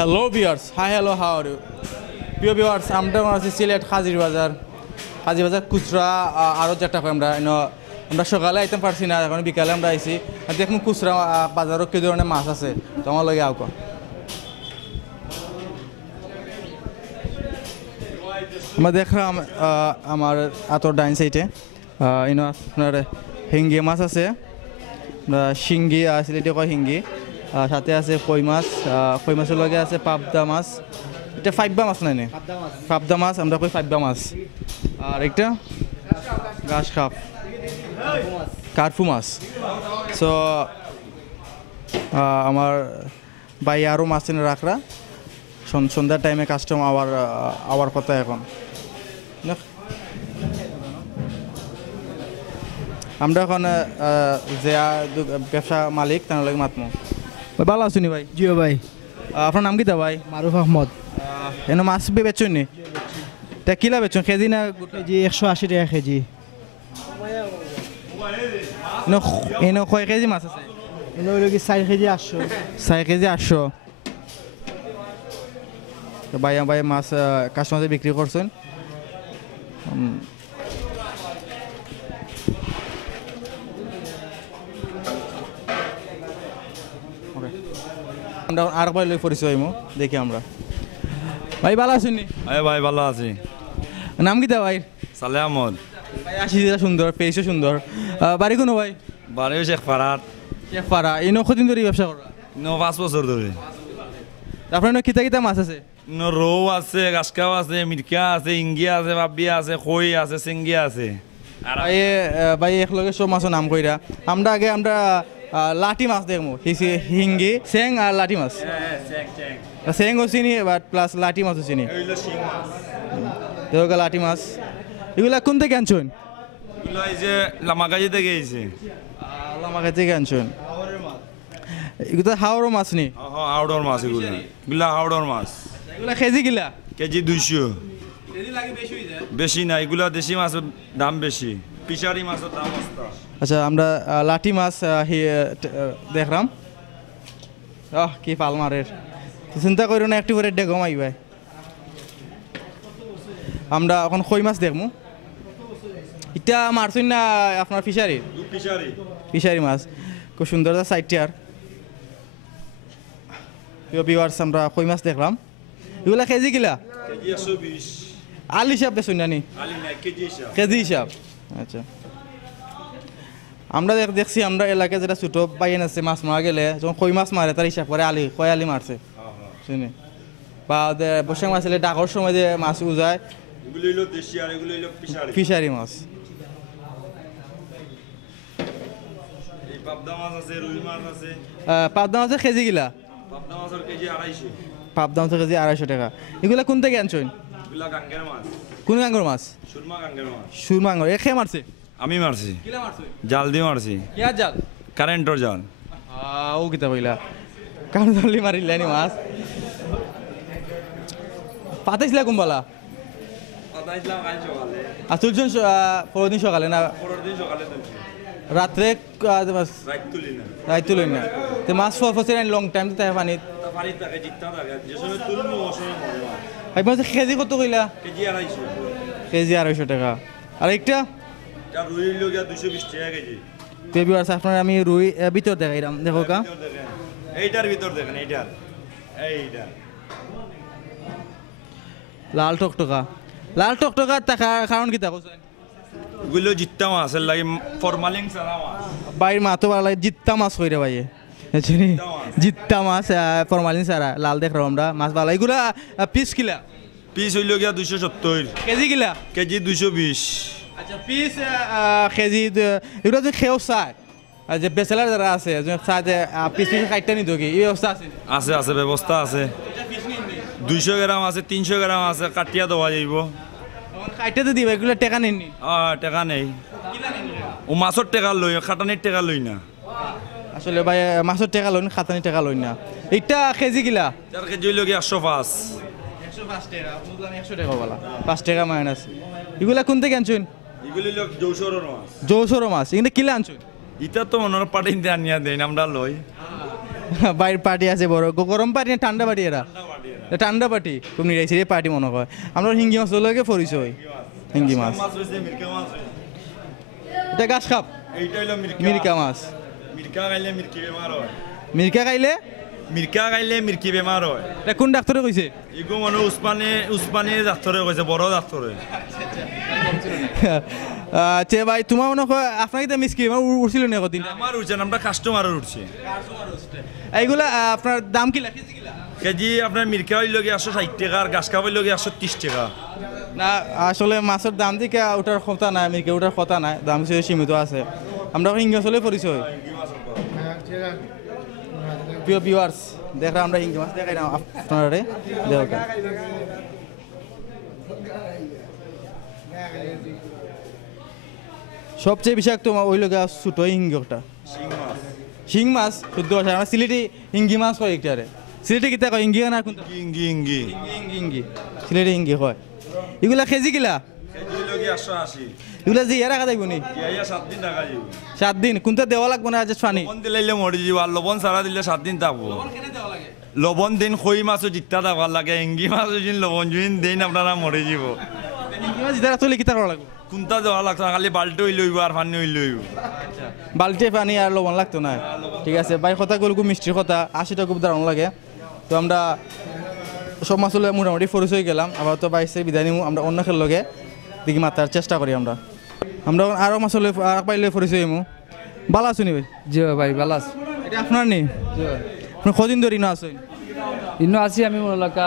Hello viewers, hi hello, how are you? Dear viewers, আমরা আছি সিলেট কাজির বাজার খুচরা আরো যেটা কই আমরা সকালে আইতাম পারছি না, এখন বিকালে আমরা আইছি। দেখুন খুচরা বাজারও কি ধরনের মাছ আছে, তো আমার লাগে আউকা। আমরা দেখলাম আমার আতর ডাইন সাইডে আপনার হিঙ্গি মাছ আছে, শিঙ্গি সিলেটে কয় হিঙ্গি, সাথে আছে কই মাছের লগে আছে পাবদা মাছ, এটা ফাইবা মাছ নাই পাবদা মাছ আমরা কই ফাইবা মাছ, আর একটা ঘাস খাপ কার্ফু মাছ। সো আমার ভাই আরও মাছ এনে রাখরা, সন্ধ্যার টাইমে কাস্টমার আওয়ার কথা। এখন আমরা এখন যে ব্যবসা মালিক তার লাগে মাতমো। ভাই ভালো আছেন ভাই? জিও ভাই। আপনার নাম কি তা ভাই? মারুফ আহমদ। এনে মাছ বেচুন নি? তা কিলা বেচুন, কেজি না কেজি? 180 টাকা কেজি। এনে কয় কেজি মাছ আছে? এনে হইল কি 4 কেজি 800। 4 কেজি 800। ভাই মাছ কাস্টমারে বিক্রি করছেন। আমরা আরেকবার লই পরিচয় দেখি আমরা। ভাই ভালো আছেন নি? ভাই ভালো আছি। নাম কি তা ভাই? সালেহ আহমদ। ভাই আসি সুন্দর, পেয়েছে সুন্দর। বাড়ি কোনো ভাই? বাড়ি শেখ ফারাত। শেখ ফারা। এই কতদিন ধরে ব্যবসা করা? 5 বছর ধরে। আপনার কিতা মাছ আছে? রৌ আছে, গাছকাও আছে, মিরকা আছে, ইঙ্গিয়া আছে, বাবিয়া আছে, খই আছে, সিঙ্গিয়া আছে। ভাই একলগে সব মাছের নাম কইরা। আমরা লাঠি মাছ দেখবো, হিঙ্গি চেং আর লাঠি মাছ। চেংও চিনি প্লাস লাঠি মাছও চিনি। লাঠি মাছ এগুলা কোন থেকে আনছেন? লামাগাজি থেকে এসে। লামাগাজি থেকে আনছেন? এগুলো হাওড়ের মাছ নি? হাওড়ের মাছ এগুলা হাওড়ের মাছ। এগুলা কেজি কিলা? কেজি 200। বেশি না, এগুলা দেশি মাছের দাম বেশি, ফিশারি মাছের দাম সস্তা। আচ্ছা, আমরা লাঠি মাছ দেখলাম। কি পাল মারের, চিন্তা করো না, একটু করে ডেগমাই ভাই। আমরা এখন কই মাছ দেখবো। এটা মারছুন না আপনার ফিশারি মাছ, খুব সুন্দর সাইডটার। ভিউয়ার্স, আমরা কই মাছ দেখলাম। এগুলা কেজি কিলা? কেজি 120। আলি হিসাব বেশুন না নি? কেজি হিসাব। আচ্ছা, আমরা দেখছি আমরা এলাকায় যেটা ছোট বাইন আছে, মাছ মারা গেলে যখন কই মাছ মারে তার হিসাব করে কয় আলি মারছে শুনি। বা বৈশাখ মাছ এলে ডাকর সময় যে মাছ উজায়, ফিশারি মাছ। পাবদা মাছের কেজি গিলা? পাবদা মাছের কেজি 250 টাকা। এগুলা কোন থেকে আনছেন? কোন গাঙ্গর মাছ? সুরমা গাঙ্গর। খেয়ে মারছে? আমি মারছি। জাল দিয়ে মারছি। কিয়া জাল? কারেন্টর জাল। ও কিতা বইলা, কারণ জাল দিয়ে মারিলানি মাছ। পাতাইছিলা কুম্বালা? আর তুলছেন পরদিন সকালে না রাত্রে? রাত তুলেন না তো মাছ ফসে লং টাইম তো তাই পানিত কেজি কত কইলা? কেজি 250 টাকা। আর একটা আপনার আমি রুই ভিতর দেখাইলাম, দেখো কা এইটার ভিতর দেখেন, লাল টকটকা টাকার কারণ কি তা কোথায়? ওগুলো জিত্তা মাছ এর লাগে ফরমালিন সারা মাছ। বাইর মাতো বালা জিত্তা মাছ কইরে ভাইয়ে, বুঝছেন? জিত্তা মাছ ফরমালিন সারা লাল দেখলাম আমরা মাছ বালা। এগুলা পিস কিলা? পিস হইল গিয়া 270। কেজি কিলা? কেজি 220। আচ্ছা, পিস কেজি। এগুলো যে খেয়েও চায়, যে বেচেলার যারা আছে চায় যে পিস কাটটা নিত, কি এই ব্যবস্থা আছে? আছে ব্যবস্থা আছে। 200 গ্রাম আছে, 300 গ্রাম আছে, কাটিয়া দেওয়া যাইব। কাটতে দিবে, এগুলো টাকা নেননি? টাকা নেই, ও মাছের টাকা লই, খাটানির টাকা লই না। আসলে ভাই মাছের টাকা লই না, খাটানির টাকা লই না। এইটা কেজি কিলা? 4 কেজি হইল গিয়া 105। 105 টাকা, বুঝলাম 100 টাকা বলা, 5 টাকা মাইনাস। এগুলা কোন থেকে আনছেন? এগুলি যৌসর মাছ। যৌসর মাছ এখানে কিলা আনছেন? এটা তো মনে পাঠিয়ে আনিয়া দেন, আমরা লই। বাইরের পার্টি আছে বড় গরম পার্টি না ঠান্ডা পার্টি এরা ঠান্ডা পার্টি খুব নিরাইছে পার্টি মনে হয় আমরা হিঙ্গি মাছ লগে পরিচয় হিঙ্গি মাছ এটা গাছ খাপ মিরকা মাছ মিরকা খাইলে মিরকি বেমার হয় মিরকা খাইলে মিরকি বেমার হয় এটা কোন ডাক্তারে কইছে ইগো মানে উসমানী ডাক্তারে কইছে বড় ডাক্তারে আচ্ছা ভাই তোমার মনে হয় আপনাকে তো মিসকি উঠছিল না কদিন আমার উঠছে আমরা কাস্টমারের উঠছে এইগুলা আপনার দাম কি লাগে কেজি আপনার মিরকা হইল গিয়ে 160 টাকা আর গাছ কাপ হইল গিয়ে 130 টাকা না আসলে মাছের দাম দিকে ওটার কথা নাই মিরকা ওটার কথা নাই দাম সীমিত আছে আমরা হিঙ্গি আসলে পরিচয় প্রিয় ভিউয়ার্স দেখরা আমরা হিঙ্গি মাছ দেখাই না আপনারা দেখো সবচেয়ে বিষাক্ত ওই লোক ছোট হিঙ্গটা শিং মাছ শুদ্ধ ভাষা আমরা সিলেটি হিঙ্গি মাছ কয় একটারে সিলেটি কিতা কয় হিঙ্গি না কোনটা হিঙ্গি সিলেটি হিঙ্গি কয় এগুলা কেজি কিলা এগুলা যে এরা কাটাইব নি 7 দিন কোনটা দেওয়া লাগবে না আজ পানি লবণ দিলে মরে যাব আর লবণ সারা দিলে 7 দিন থাকবো লবণ দিন খই মাছও জিত্তা দেওয়ার লাগে হিঙ্গি মাছও দিন লবণ দিন আপনারা মরে যাব হিঙ্গি মাছ যেটা চলে কিতা করা লাগবে কোনটা দেওয়া লাগতো খালি বাল্টি হইল আর পানি হইল বাল্টি পানি আর লবণ লাগতো না ঠিক আছে ভাই কথা গেল খুব মিষ্টির কথা 80 টাকা খুব দারুণ লাগে তো আমরা সব মাছ মোটামুটি পরিচয় গেলাম আবার তো বাইশের বিদায় নিমু আমরা অন্য খেল লগে দেখি মাতার চেষ্টা করি আমরা আরও মাছ আর পাইলে পরিচয় নিমু ভালো আছো নি ভাই জি ভাই ভালো আছি এটা আপনার নেই আপনি কদিন ধরে ইনো আছেন ইনো আছি আমি মনে লাগা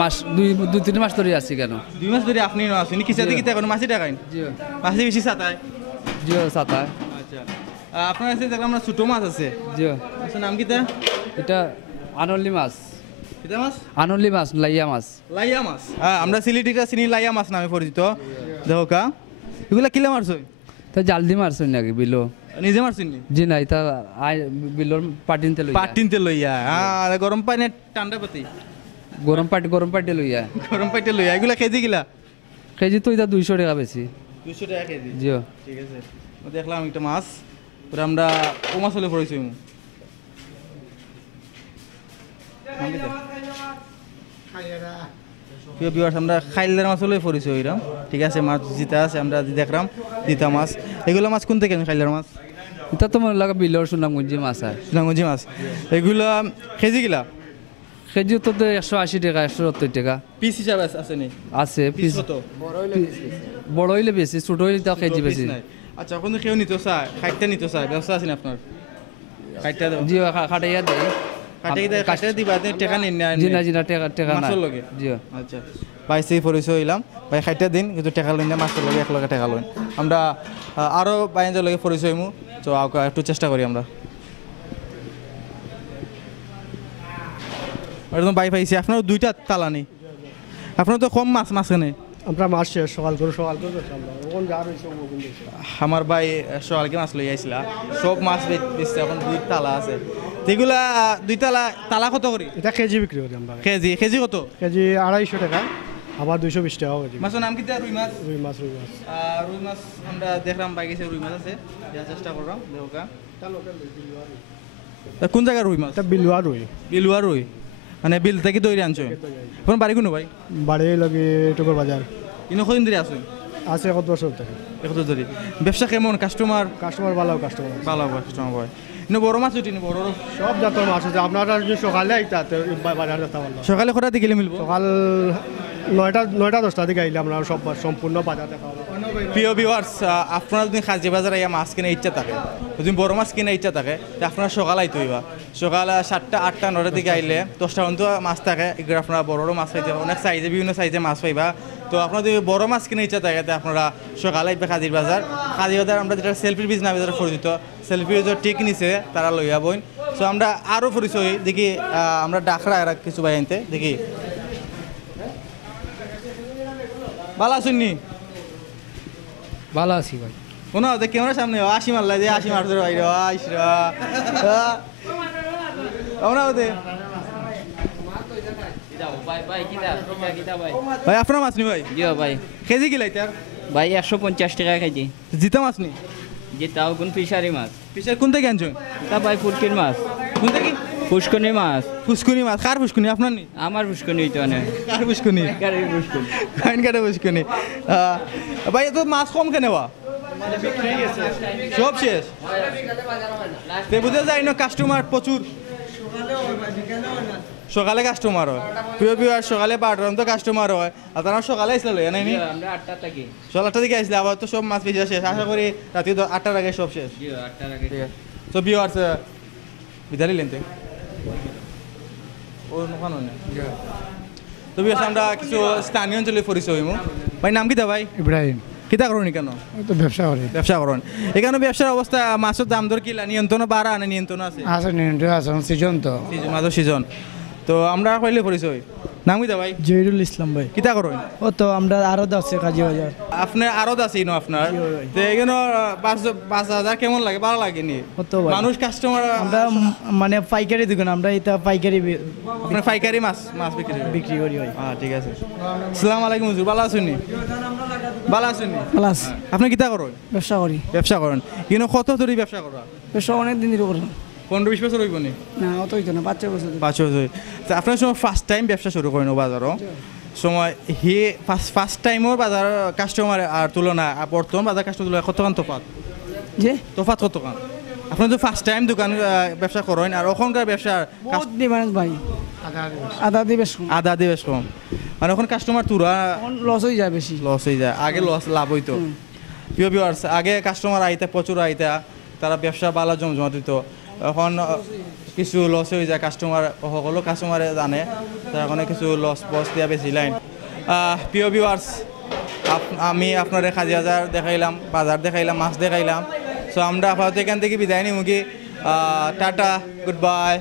মাস 2-3 মাস ধরে আছি কেন 2 মাস ধরে আপনি ইনো আছেন কি সাথে কি এখন মাছি টাকাইন জি মাছি বেশি সাতায় জি সাতায় আচ্ছা আপনার কাছে দেখলাম আমরা ছোট মাছ আছে জি আচ্ছা নাম কিটা এটা আনলি মাছ কিটা মাছ আনলি মাছ লাইয়া মাছ হ্যাঁ আমরা সিলেটিটা চিনি লাইয়া মাছ নামে পরিচিত দেখো কা এগুলা কিলা মারছো তা জালদি মারছুন নাকি বিলো নিজে মারছেন নি জি না এটা বিলোর পাটিনতে লইয়া গরম পানি ঠান্ডা পাতি গরম পাটি লইয়া এগুলা কেজি কিলা কেজি তো এটা 200 টাকা বেশি 200 টাকা কেজি জি ঠিক আছে দেখলাম একটা মাছ পুরো আমরা ও মাছ হলে পড়েছি আমরা খাইলার মাছ হলে পড়েছি ওইরাম ঠিক আছে মাছ জিতা আছে আমরা দেখলাম জিতা মাছ এগুলো মাছ কোন থেকে খাইলার মাছ এটা তো মনে লাগা বিলোর সুনামগঞ্জি মাছ আর সুনামগঞ্জি মাছ এগুলো কেজি কিলা কেজি তো 180 টাকা 170 টাকা পিস হিসাবে আছে নি আছে পিস কত বড় হইলে বেশি ছোট হইলে তাও কেজি বেশি আচ্ছা ওখানে কেউ নিতে চায় খাইতে নিতে চায় ব্যবস্থা আছে না আপনার খাইতে দাও জি খাটাইয়া দেয় কাটে দিবা টাকা নিন না জি না টাকা না জি আচ্ছা পাইছি পরিচয় হইলাম ভাই খাইতে দিন কিন্তু টাকা লইন না মাছের লগে 1 লাখ টাকা লইন আমরা আরো বাইরের লগে পরিচয় হইমু তো একটু চেষ্টা করি আমরা একদম বাই পাইছি আপনার 2টা তালা নেই আপনার তো কম মাছ নেই আমরা মাছ সকাল করে আমার ভাই সকালকে মাছ লই আইছিল সব মাছ বেচছে এখন 2 তালা আছে এগুলা 2 তালা কত করে এটা কেজি বিক্রি করি আমরা কেজি কত কেজি 250 টাকা আবার 220 টাকা কেজি মাছের নাম কি রুই মাছ রুই মাছ আমরা দেখলাম বাই গেছে রুই মাছ আছে চেষ্টা করলাম দেখোকা কোন জায়গার রুই মাছ এটা বিলুয়া রুই মানে বিল থেকে দৌড়ে আনছো এখন বাড়ি কোনো ভাই বাড়ি লাগে টুকুর বাজার ইনো কদিন ধরে আসো আছে 1 বছর থেকে 1 বছর ধরে ব্যবসা কেমন কাস্টমার ভালো কাস্টমার হয় ইনো বড় মাছ উঠিনি বড় সব জাতের মাছ আছে আপনারা যদি সকালে আইতাতে বাজার যেতে পারলো সকালে কটা দিকে মিলবো সকাল 9টা 10টা দিকে আইলে আমরা সব সম্পূর্ণ বাজার দেখা পাবো প্রিয় ভিউয়ার্স আপনারা যদি কাজী বাজার আইয়া মাছ কেনার ইচ্ছা থাকে যদি বড় মাছ কেনার ইচ্ছা থাকে তো আপনারা সকাল আইতে হইবা সকাল 7টা 8টা 9টার দিকে আইলে 10টা পর্যন্ত মাছ থাকে এগুলো আপনারা বড় মাছ পাইতে অনেক সাইজে বিভিন্ন সাইজে মাছ পাইবা তো আপনারা যদি বড় মাছ কেনার ইচ্ছা থাকে তো আপনারা সকাল আইবে কাজীর বাজার আমরা যেটা সেলফির বিজ নামে যারা পরিচিত সেলফি যে টিক নিছে তারা লইয়া বইন সো আমরা আরও পরিচয় দেখি আমরা ডাকরা এরা কিছু ভাই আনতে দেখি ভালো আছেন নি ভালো আছি ভাই কোনো ক্যামেরার সামনে 80 মারলা যে 80 মারছে ভাই রে আইসরা আমরা ওতে ভাই আপনার মাছ নি ভাই জি ভাই কেজি কি লাইতার ভাই 150 টাকা কেজি জিতা মাছ নি যে তাও কোন ফিশারি মাছ ফিশার কোন থেকে আনছো তা ভাই ফুলকির মাছ কোন থেকে পুষ্কনি মাছ ফুসকুনি মাছ কার ফুসকুনি আপনার নি আমার পুষ্কনি তো না কার ফুসকুনি কাইন কারে ফুসকুনি ভাই এত মাছ কম কেন বা সব শেষ তে বুঝে যায় না কাস্টমার প্রচুর সকালে কাস্টমার হয় প্রিয় সকালে 12টার তো কাস্টমার হয় আর তারা সকালে আসলে লয় নাই আমরা 8টা থেকে সকাল 8টা থেকে আসলে আবার তো সব মাছ বেজে শেষ আশা করি রাতে 8টার আগে সব শেষ 8টার আগে ঠিক আছে তো ভিউয়ার্স বিদারি লেনতে ও নখানো না তো ভিউয়ার্স আমরা কিছু স্থানীয় অঞ্চলে পরিচয় হইমু ভাই নাম কি দা ভাই ইব্রাহিম কিতা করুন কেন তো ব্যবসা করি ব্যবসা করুন এখানে ব্যবসার অবস্থা মাছের দাম দর কিলা নিয়ন্ত্রণ বাড়া না নিয়ন্ত্রণ আছে আছে নিয়ন্ত্রণ আছে সিজন তো মাছের সিজন তো আমরা কইলে পরিচয় নাম কি দা ভাই জহিরুল ইসলাম ভাই কিতা করুন ও তো আমরা আরো আছে কাজী বাজার আপনার আরো আছে ইনো আপনার তো এখানে 5,000 কেমন লাগে ভালো লাগে নি মানুষ কাস্টমার আমরা মানে পাইকারি দোকান আমরা এটা পাইকারি আপনার পাইকারি মাছ বিক্রি করি ভাই হ্যাঁ ঠিক আছে আসসালামু আলাইকুম হুজুর ভালো আছেন নি ভালো আছেন নি প্লাস আপনি কিতা করেন ব্যবসা করি ব্যবসা করেন কিন্তু কত ধরে ব্যবসা করা ব্যবসা অনেক দিন ধরে করি 15-20 বছর হইব নি না অত হইতো না 5 বছর 5 বছর তো আপনার সময় ফার্স্ট টাইম ব্যবসা শুরু করেন বাজারও সময় হি ফার্স্ট টাইমও বাজার কাস্টমার আর তুলনা বর্তমান বাজার কাস্টমার তুলনা কতখান তফাৎ জি তফাৎ কতখান আপনি তো ফার্স্ট টাইম দোকান ব্যবসা করেন আর ওখানকার ব্যবসার বহুত ডিমান্ড ভাই আদা দিয়ে বেশ কম আদা দিয়ে বেশ কম মানে ওখানে কাস্টমার তুরা লস হয়ে যায় বেশি লস হয়ে যায় আগে লস লাভ হইতো প্রিয় ভিউয়ার্স আগে কাস্টমার আইতা প্রচুর আইতা তারা ব্যবসা ভালো জমজমা দিত এখন কিছু লস হয়ে যায় কাস্টমার সকলো কাস্টমারে জানে তার কারণে কিছু লস বস দিয়া বেশি লাইন প্রিয় ভিউয়ার্স আমি আপনার কাজী বাজার দেখাইলাম বাজার দেখাইলাম মাছ দেখাইলাম সো আমরা আপাতত এখান থেকে বিদায় নিই মুখী টাটা গুড বাই